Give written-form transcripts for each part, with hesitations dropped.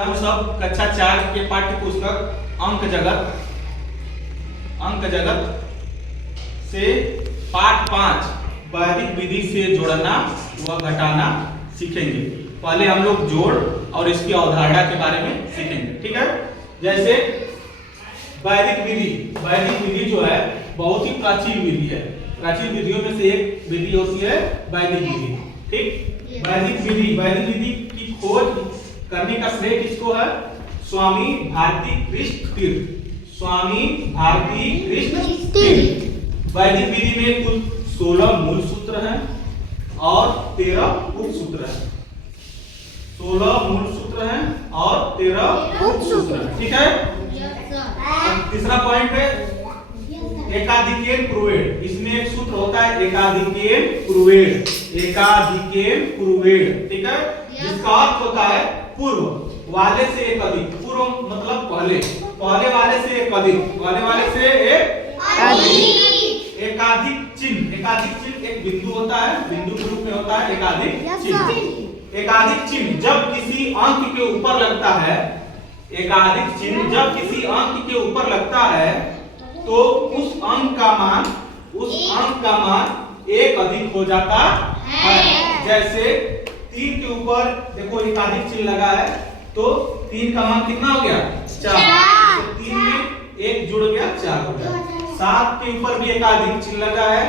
हम सब कक्षा 4 के पाठ्य पुस्तक अंक जगत से पाठ 5 वैदिक विधि से जोड़ना व घटाना सीखेंगे। पहले हम लोग जोड़ और इसकी अवधारणा के बारे में सीखेंगे, ठीक है। जैसे वैदिक विधि जो है बहुत ही प्राचीन विधि है। प्राचीन विधियों में से एक विधि होती है वैदिक विधि, ठीक। वैदिक विधि की खोज करने का श्रेय किसको है? स्वामी भारती कृष्ण तीर्थ। स्वामी भारती कृष्ण तीर्थ। वैदिक विधि में कुल 16 मूल सूत्र हैं और 13 उप सूत्र हैं। 16 मूल सूत्र हैं और 13 उप सूत्र हैं, ठीक है। तीसरा पॉइंट है एकाधिकेन प्रूवेड। इसमें एक सूत्र होता है एकाधिकेन प्रूवेड, ठीक है, जिसका अर्थ होता है पूर्व वाले से एक अधिक। पूर्व मतलब पहले वाले से एक अधिक, एकाधिक चिन्ह एक बिंदु होता है, बिंदु के रूप में होता है एकाधिक चिन्ह। एकाधिक चिन्ह जब किसी अंक के ऊपर लगता है, एकाधिक चिन्ह जब किसी अंक के ऊपर लगता है तो उस अंक का मान एक अधिक हो जाता है। जैसे 3 के ऊपर देखो एकाधिक चिन्ह लगा है तो 3 का मान कितना हो गया? 4। तो 3 में 1 जुड़ गया, 4 हो गया। 7 के ऊपर भी एकाधिक चिन्ह लगा है,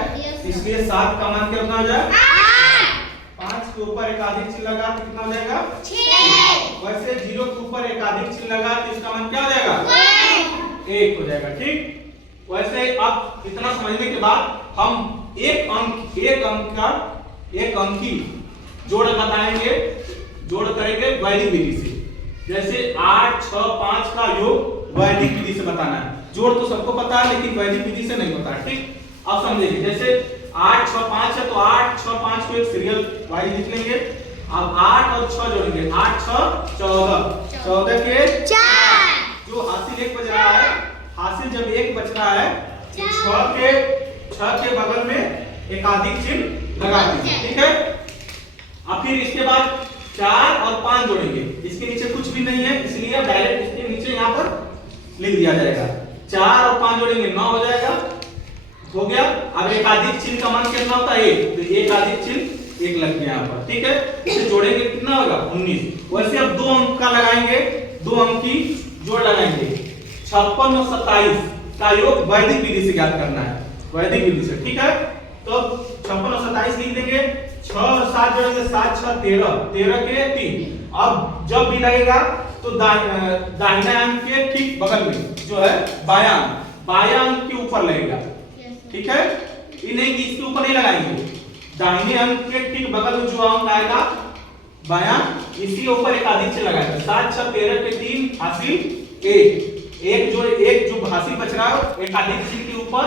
इसलिए 7 का मान कितना हो जाएगा? 5 के ऊपर एकाधिक चिन्ह लगा तो कितना हो जाएगा? 6। वैसे 0 के ऊपर एकाधिक चिन्ह लगा तो इसका मान क्या हो जाएगा? 1 हो जाएगा, ठीक। वैसे अब इतना समझने के बाद हम एक अंकी जोड़ बताएंगे, जोड़ करेंगे वैदिक विधि से। जैसे 8, 6, 5 का योग वैदिक विधि से बताना है। जोड़ तो सबको पता है लेकिन वैदिक विधि से नहीं पता, ठीक। अब समझेंगे, जैसे 8, 6, 5 है तो 8, 6, 5 को एक सीरियल वाइज लिख लेंगे। अब 8 और 6 जोड़ेंगे, 8, 6, 14 के 4। जो हासिल 1 बच रहा है, हासिल जब 1 बच रहा है तो 6 के बगल में एकाधिक चिन्ह लगा दीजिए, ठीक है। अब फिर इसके बाद 4 और 5 जोड़ेंगे। इसके नीचे कुछ भी नहीं है इसलिए डायरेक्ट इसके नीचे यहाँ पर लिख दिया जाएगा। 4 और 5 जोड़ेंगे 9 हो जाएगा, हो गया। अब एकाधिक चिन्ह का मान कितना होता है? 1, तो एकाधिक चिन्ह 1 लग गया यहाँ पर, ठीक है। इसे जोड़ेंगे कितना होगा? 19। वैसे अब 2 अंक का लगाएंगे, 2 अंक की जोड़ लगाएंगे। 56 और 27 का योग वैदिक विधि से ज्ञात करना है, वैदिक विधि से, ठीक है। तो 56 और 27 लिख देंगे। 6 और 7 जोड़ेंगे, 7, 6, 13 के 3। अब जब भी लगेगा तो दाहिने अंक के ठीक बगल में जो है बायां अंक के ऊपर लगेगा, ठीक है। ये नहीं कि इसके ऊपर नहीं लगाएंगे, दाहिने अंक के ठीक बगल में जो अंक आएगा बायां, इसी ऊपर एकाधिक चिन्ह लगाएगा। 7, 6, 13 के 3 हासिल 1 जो हासिल बच रहा है एकाधिक चिन्ह के ऊपर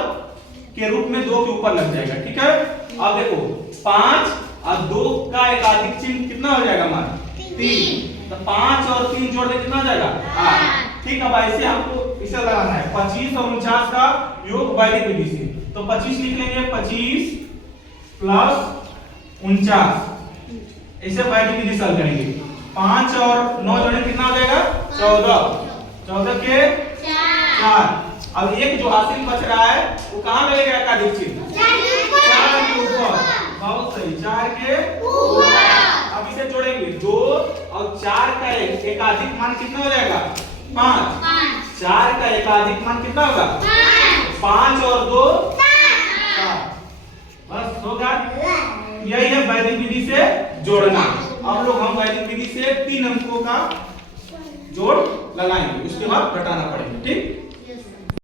के रूप में 2 के ऊपर लग जाएगा, ठीक है। अब देखो 5 और 2 का एकाधिक चिन्ह कितना हो जाएगा? मान 3। तो 5 और 3 जोड़ दे कितना हो जाएगा? 8, ठीक। अब ऐसे हमको इसे लगाना है 25 और 49 का योग वैदिक विधि से। तो 25 लिख लेंगे, 25 प्लस 49, ऐसे वैदिक विधि से हल करेंगे। 5 और 9 जोड़े कितना हो जाएगा? 14 के 4। अब एक जो हासिल बच रहा है वो कहाँ लगेगा एकाधिक चिन्ह? 4 के ऊपर, बहुत सही, 4 के ऊपर। अब इसे जोड़ेंगे 2 और 4 का एकाधिक मान कितना हो जाएगा? 5। 4 का एकाधिक मान कितना होगा? 5 और 2 4। बस होगा। यही है वैदिक विधि से जोड़ना। अब लोग हम वैदिक विधि से 3 अंकों का जोड़ लगाएंगे, उसके बाद घटाना पड़ेगा, ठीक।